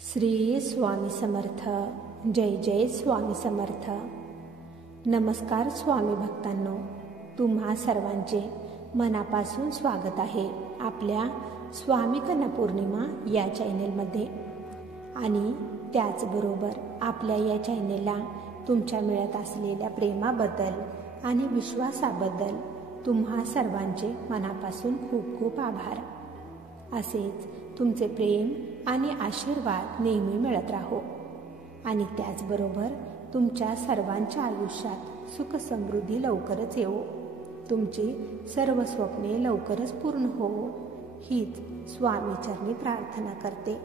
श्री स्वामी समर्थ. जय जय स्वामी समर्थ. नमस्कार स्वामी भक्तांनो, तुम्हा सर्वांचे मनापासून स्वागत आहे आपल्या स्वामी कन्या पौर्णिमा या चॅनेलमध्ये. आणि त्याचबरोबर आपल्या या चॅनेलला तुमच्या मिळत असलेल्या प्रेमाबद्दल आणि विश्वासाबद्दल तुम्हा सर्वांचे मनापासून खूप खूप आभार. असेच तुमचे प्रेम आणि आशीर्वाद नेहमी मिळत राहो. आणि त्याचबरोबर तुमच्या सर्वांच्या आयुष्यात सुख समृद्धी लवकरच येवो, तुमची सर्व स्वप्ने लवकरच पूर्ण होवो, हीच स्वामीचरणी प्रार्थना करते.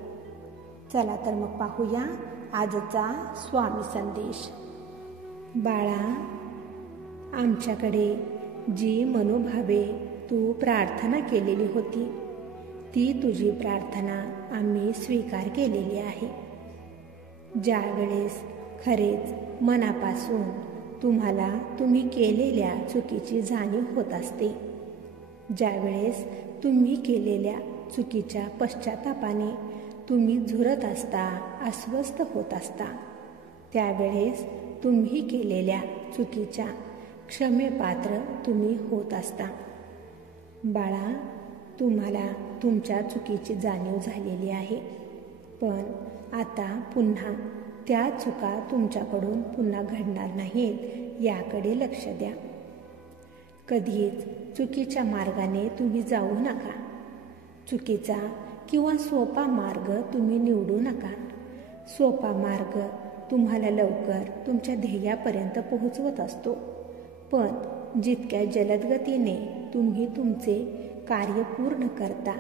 चला तर मग पाहूया आजचा स्वामी संदेश. बाळा, आमच्याकडे जी मनोभावे तू प्रार्थना केलेली होती ती तुझी प्रार्थना आम्ही स्वीकार केलेली आहे. ज्या वेळेस खरेच मनापासून तुम्हाला तुम्ही केलेल्या चुकीची जाणीव होत असते, ज्यावेळेस तुम्ही केलेल्या चुकीच्या पश्चातापाने तुम्ही झुरत असता, अस्वस्थ होत असता, त्यावेळेस तुम्ही केलेल्या चुकीच्या क्षमेपात्र तुम्ही होत असता. बाळा, तुम्हाला तुमच्या चुकीची जाणीव झालेली आहे, पण आता पुन्हा त्या चुका तुमच्याकडून पुन्हा घडणार नाहीत याकडे लक्ष द्या. कधीच चुकीच्या मार्गाने तुम्ही जाऊ नका. चुकीचा किंवा सोपा मार्ग तुम्ही निवडू नका. सोपा मार्ग तुम्हाला लवकर तुमच्या ध्येयापर्यंत पोहोचवत असतो, पण जितक्या जलद गतीने तुम्ही तुमचे कार्य पूर्ण करता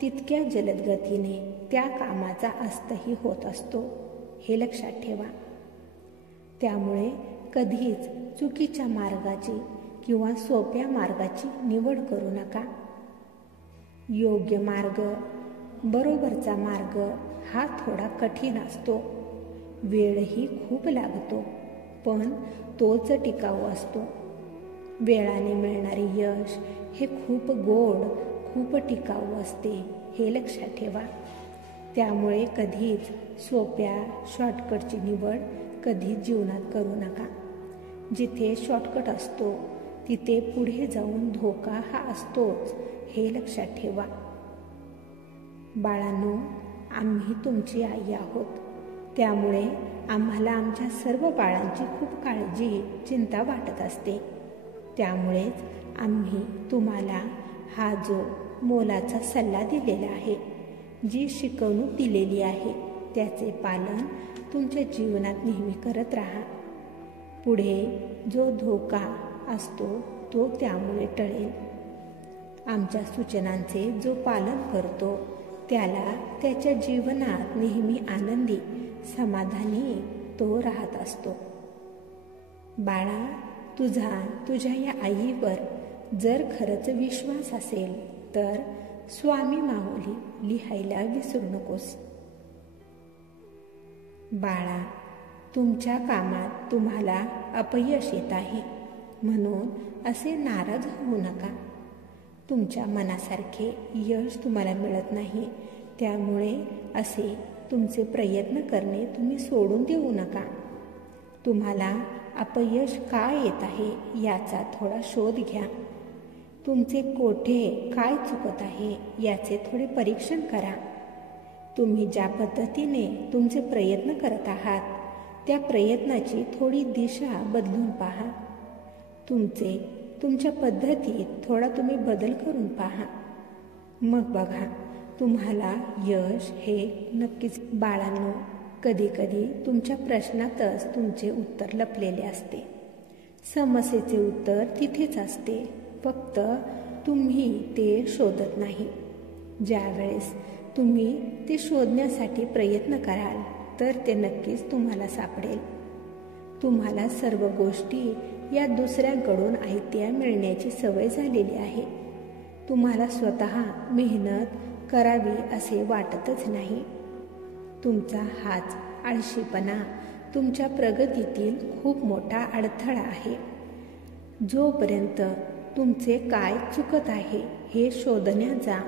तितक्या जलद गतीने त्या कामाचा अस्तही होत असतो, हे लक्षात ठेवा. त्यामुळे कधीच चुकीच्या मार्गाची किंवा सोप्या मार्गाची निवड करू नका. योग्य मार्ग, बरोबरचा मार्ग हा थोडा कठीण असतो, वेळही खूप लागतो, पण तोच टिकाऊ असतो. वेळाने मिळणारे यश हे खूप गोड, खूप टिकाऊ असते, हे लक्षात ठेवा. त्यामुळे कधीच सोप्या शॉर्टकटची निवड कधीच जीवनात करू नका. जिथे शॉर्टकट असतो तिथे पुढे जाऊन धोका हा असतोच, हे लक्षात ठेवा. बाळांनो, आम्ही तुमची आई आहोत, त्यामुळे आम्हाला आमच्या सर्व बाळांची खूप काळजी, चिंता वाटत असते. त्यामुळेच आम्ही तुम्हाला हा जो मोलाचा सल्ला दिलेला आहे, जी शिकवणूक दिलेली आहे, त्याचे पालन तुमच्या जीवनात नेहमी करत राहा. पुढे जो धोका असतो तो त्यामुळे टळेल. आमच्या सूचनांचे जो पालन करतो त्याला त्याच्या जीवनात नेहमी आनंदी, समाधानी तो राहत असतो. बाळा, तुझ्या या आईवर जर खरंच विश्वास असेल तर स्वामी माऊली लिहायला विसरू नकोस. बाळा, तुमच्या कामात तुम्हाला अपयश येत आहे म्हणून असे नाराज होऊ नका. तुमच्या मनासारखे यश तुम्हाला मिळत नाही, त्यामुळे असे तुमचे प्रयत्न करणे तुम्ही सोडून देऊ नका. तुम्हाला अपयश का येत आहे याचा थोडा शोध घ्या. तुमचे कोठे काय चुकत आहे याचे थोडे परीक्षण करा. तुम्ही ज्या पद्धतीने तुमचे प्रयत्न करत आहात त्या प्रयत्नाची थोडी दिशा बदलून पहा. तुमच्या पद्धतीत थोडा तुम्ही बदल करून पहा. मग बघा, तुम्हाला यश हे नक्कीच. बाळांनो, कधीकधी तुमच्या प्रश्नातच तुमचे उत्तर लपलेले असते. समस्येचे उत्तर तिथेच असते, फक्त तुम्ही ते शोधत नाही. ज्यावेळेस तुम्ही ते शोधण्यासाठी प्रयत्न कराल तर ते नक्कीच तुम्हाला सापडेल. तुम्हाला सर्व गोष्टी या दुसऱ्यांकडून आयत्या मिळण्याची सवय झालेली आहे. तुम्हाला स्वतः मेहनत करावी असे वाटतच नाही. तुमचा हाच आळशीपणा तुमच्या प्रगतीतील खूप मोठा अडथळा आहे. जोपर्यंत तुमचे काय चुकत आहे हे शोधण्याचा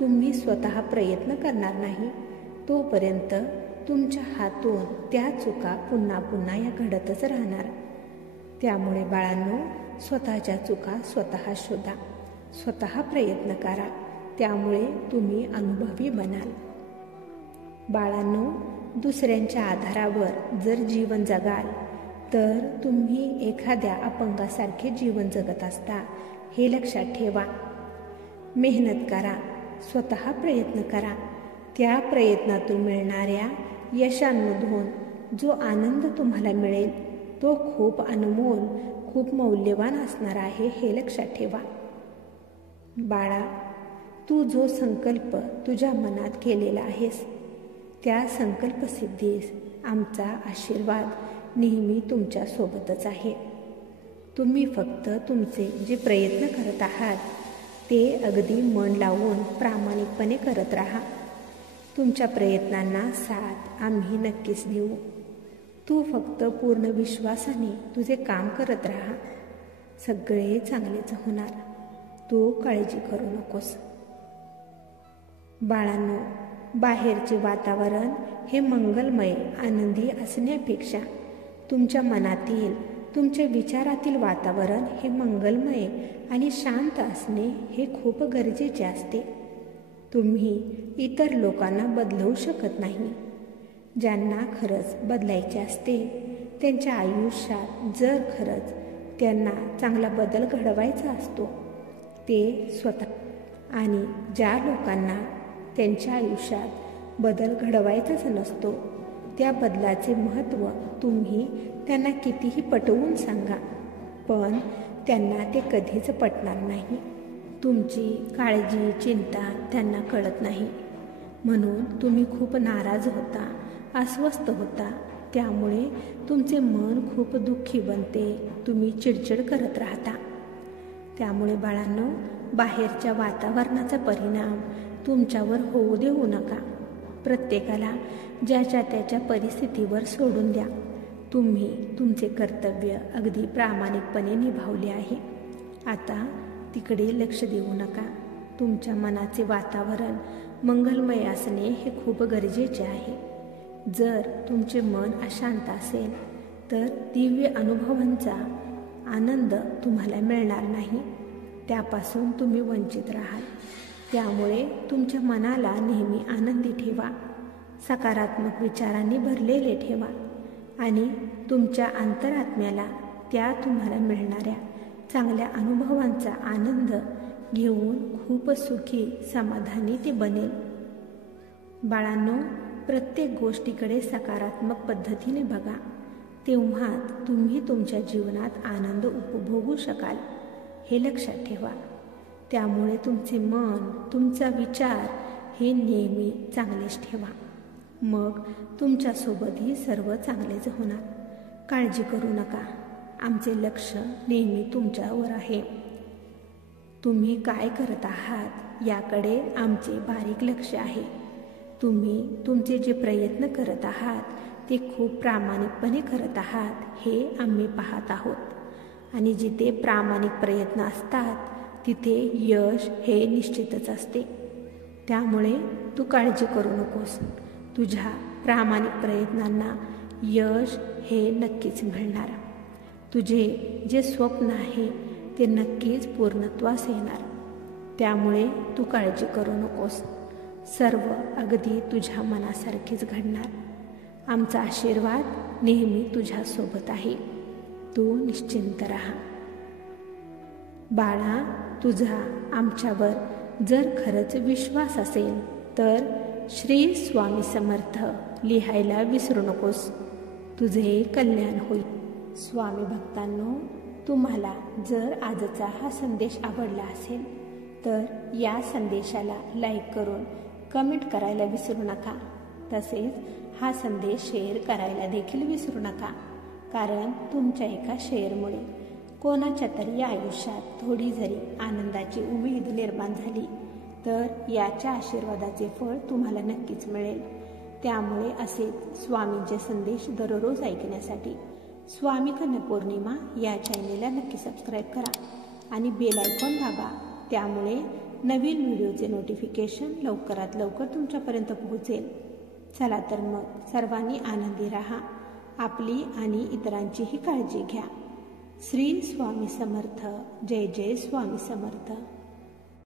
तुम्ही स्वतः प्रयत्न करणार नाही, तोपर्यंत तुमच्या हातून त्या चुका पुन्हा पुन्हा या घडतच राहणार. त्यामुळे बाळांनो, स्वतःच्या चुका स्वतः शोधा, स्वतः प्रयत्न करा. त्यामुळे तुम्ही अनुभवी बनाल. बाळांनो, दुसऱ्यांच्या आधारावर जर जीवन जगाल तर तुम्ही एखाद्या अपंगासारखे जीवन जगत असता, हे लक्षात ठेवा. मेहनत करा, स्वतः प्रयत्न करा. त्या प्रयत्नातून मिळणाऱ्या यशांमधून जो आनंद तुम्हाला मिळेल तो खूप अनमोल, खूप मौल्यवान असणार आहे, हे लक्षात ठेवा. बाळा, तू जो संकल्प तुझ्या मनात केलेला आहेस त्या संकल्पसिद्धीस आमचा आशीर्वाद नेहमी तुमच्यासोबतच आहे. तुम्ही फक्त तुमचे जे प्रयत्न करत आहात ते अगदी मन लावून प्रामाणिकपणे करत राहा. तुमच्या प्रयत्नांना साथ आम्ही नक्कीच देऊ. तू फक्त पूर्ण विश्वासाने तुझे काम करत राहा. सगळे चांगलेच होणार. तू काळजी करू नकोस. बाळांनो, बाहेरचे वातावरण हे मंगलमय, आनंदी असण्यापेक्षा तुमच्या मनातील, तुमच्या विचारातील वातावरण हे मंगलमय आणि शांत असणे हे खूप गरजेचे असते. तुम्ही इतर लोकांना बदलवू शकत नाही. ज्यांना खरंच बदलायचे असते त्यांच्या आयुष्यात जर खरंच त्यांना चांगला बदल घडवायचा असतो ते स्वतः, आणि ज्या लोकांना त्यांच्या आयुष्यात बदल घडवायचाच नसतो त्या बदलाचे महत्त्व तुम्ही त्यांना कितीही पटवून सांगा पण त्यांना ते कधीच पटणार नाही. तुमची काळजी, चिंता त्यांना कळत नाही. म्हणून तुम्ही खूप नाराज होता, अस्वस्थ होता. त्यामुळे तुमचे मन खूप दुःखी बनते. तुम्ही चिडचिड करत राहता. त्यामुळे बाळांनो, बाहेरच्या वातावरणाचा परिणाम तुमच्यावर होऊ देऊ नका. प्रत्येकाला ज्याच्या त्याच्या परिस्थितीवर सोडून द्या. तुम्ही तुमचे कर्तव्य अगदी प्रामाणिकपणे निभावले आहे. आता तिकडे लक्ष देऊ नका. तुमच्या मनाचे वातावरण मंगलमय असणे हे खूप गरजेचे आहे. जर तुमचे मन अशांत असेल तर दिव्य अनुभवांचा आनंद तुम्हाला मिळणार नाही. त्यापासून तुम्ही वंचित राहाल. त्यामुळे तुमच्या मनाला नेहमी आनंदी ठेवा, सकारात्मक विचारांनी भरलेले ठेवा आणि तुमच्या अंतरात्म्याला त्या तुम्हाला मिळणाऱ्या चांगल्या अनुभवांचा आनंद घेऊन खूप सुखी, समाधानी ते बनेल. बाळांनो, प्रत्येक गोष्टीकडे सकारात्मक पद्धतीने बघा. तेव्हा तुम्ही तुमच्या जीवनात आनंद उपभोगू शकाल, हे लक्षात ठेवा. त्यामुळे तुमचे मन, तुमचा विचार हे नेहमी चांगलेच ठेवा. मग तुमच्यासोबतही सर्व चांगलेच होणार. काळजी करू नका. आमचे लक्ष नेहमी तुमच्यावर आहे. तुम्ही काय करत आहात याकडे आमचे बारीक लक्ष आहे. तुम्ही तुमचे जे प्रयत्न करत आहात ते खूप प्रामाणिकपणे करत आहात हे आम्ही पाहत आहोत. आणि जिथे प्रामाणिक प्रयत्न असतात तिथे यश हे निश्चितच असते. त्यामुळे तू काळजी करू नकोस. तुझ्या प्रामाणिक प्रयत्नांना यश हे नक्कीच मिळणार. तुझे जे स्वप्न आहे ते नक्कीच पूर्णत्वास येणार. त्यामुळे तू काळजी करू नकोस. सर्व अगदी तुझ्या मनासारखेच घडणार. आमचा आशीर्वाद नेहमी तुझ्यासोबत आहे. तू निश्चिंत राहा. बाळा, तुझा आमच्यावर जर खरंच विश्वास असेल तर श्री स्वामी समर्थ लिहायला विसरू नकोस. तुझे कल्याण होईल. स्वामी भक्तांनो, तुम्हाला जर आजचा हा संदेश आवडला असेल तर या संदेशाला लाईक करून कमेंट करायला विसरू नका. तसेच हा संदेश शेअर करायला देखील विसरू नका. कारण तुमच्या एका शेअरमुळे कोणाच्या तरी आयुष्यात थोडी जरी आनंदाची उमेद निर्माण झाली तर याच्या आशीर्वादाचे फळ तुम्हाला नक्कीच मिळेल. त्यामुळे असेच स्वामींचे संदेश दररोज ऐकण्यासाठी स्वामी कन्या पौर्णिमा या चॅनेलला नक्की सबस्क्राईब करा आणि बेल आयकॉन दाबा. त्यामुळे नवीन व्हिडिओचे नोटिफिकेशन लवकरात लवकर तुमच्यापर्यंत पोहोचेल. चला तर मग सर्वांनी आनंदी राहा, आपली आणि इतरांचीही काळजी घ्या. श्री स्वामी समर्थ. जय जय स्वामी समर्थ.